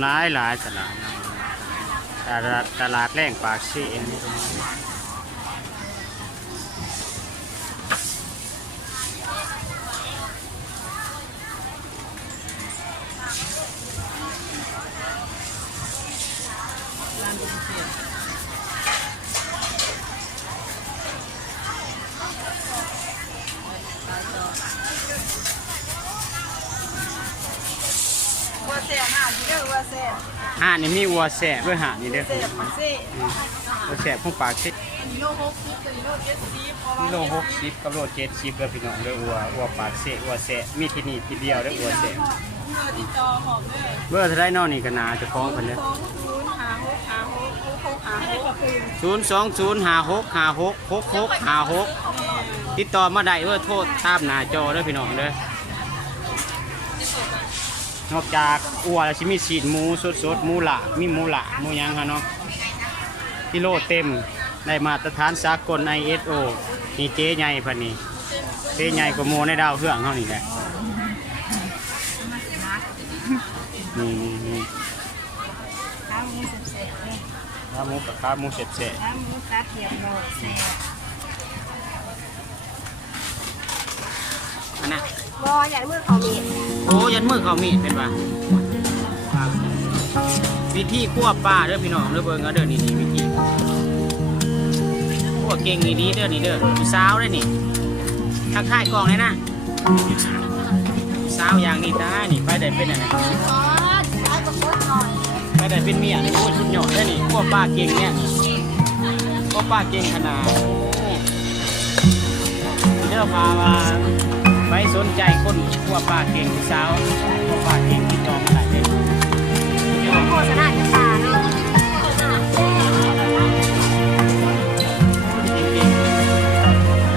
หลายหลายตลาดนะตลาดตลาดแรงปากซี ว่าเสียหาที่เด้อว่าเสียห่านี่มีวัวแสบด้วยห่านี่เด้อเสียมาเสียวัวแสบของปากซีกิโลหกสิบกิโลเจ็ดสิบเพราะว่ากิโลหกสิบกับโลเจ็ดสิบเด้อพี่น้องเด้อวัววัวปากเสะวัวแสะมีที่นี่ที่เดียวเด้อวัวแสะเมื่อที่จอหอมเลยเบอร์เท่าไรเนอนี่ก็นาเจะฟ้าของเพิ่นเด้อสองศูนย์หาหกหาหกหกหกหาหกคืนศูนย์สองศูนย์ห้าหกห้าหกหกหกห้าหกติดต่อมาได้เบอร์โทษตามหน้าจอเด้อพี่น้องเด้อ นอกจากอัวแล้วสิมีสีดหมูสดๆหมูหละมีหมูหละหมูหยังฮะเนาะกิโลเต็มได้มาตรฐานสากล ISO นี่เจ๊ใหญ่พันนี้เจ๊ใหญ่กว่าหมูในดาวเฮืองเฮานี่แหละนี่นี่นี่ข้าวหมูเสร็จๆเลยขาหมูกับขาหมูเสร็จข้าวหมูตัดเทียมโลดแซ่บๆอันน่ะ บ่อยากมือเขามีดโอ้ยันมือเขามีดเป็นปะวิธีคั่วปลาเด้อพี่น้องเด้อเบิ่งเอาเด้อนี่นี่วิธีคั่วเก่งนี่ดีเด้อนี่เด้อผู้สาวเด้อนี่ทักทายกล้องเลยนะผู้สาวอย่างนี้ได้นี่ไปได้เป็นอะไรขอใช้กระปุกหน่อยไปได้เป็นเมียนี่โอ้ยชุดหยอดเด้อนี่คั่วปลาเก่งเนี่ยคั่วปลาเก่งขนาดเด้อพามา ไปสนใจคนคั่วปลาเก่งผู้สาวคั่วปลาเก่งที่จองได้เลยโฆษณาจะตาเนาะ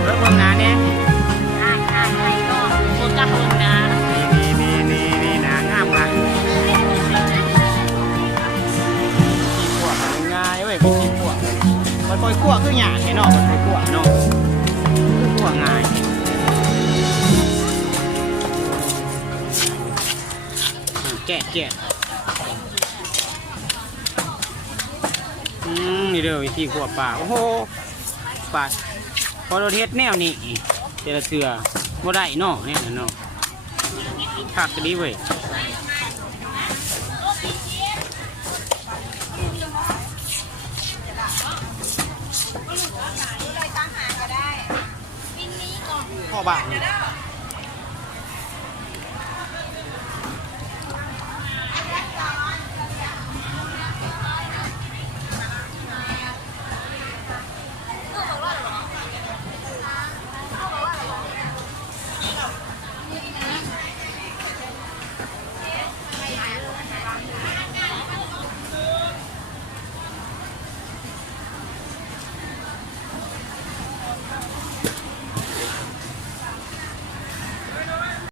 รถเบิ่งหนาเนี่ยอ่านอ่านไปก็โคตรหุ่นนะนี่นี่นี่นี่หนางามค่ะขี้ขวดง่ายเว้ยเป็นขี้ขวดมันปล่อยขวดคือหยาดไอ้เนาะมันปล่อยขวดเนาะคือขวดง่าย แกะแกะอืมนี่เด้อวิธีขวดปลาโอ้โหปลาพอเราเทศแนวนี้เจรเสือบ่ได้เนาะเนี่ยน่ะเนาะคักก็ดีเว้ยพ่อบ้านนี่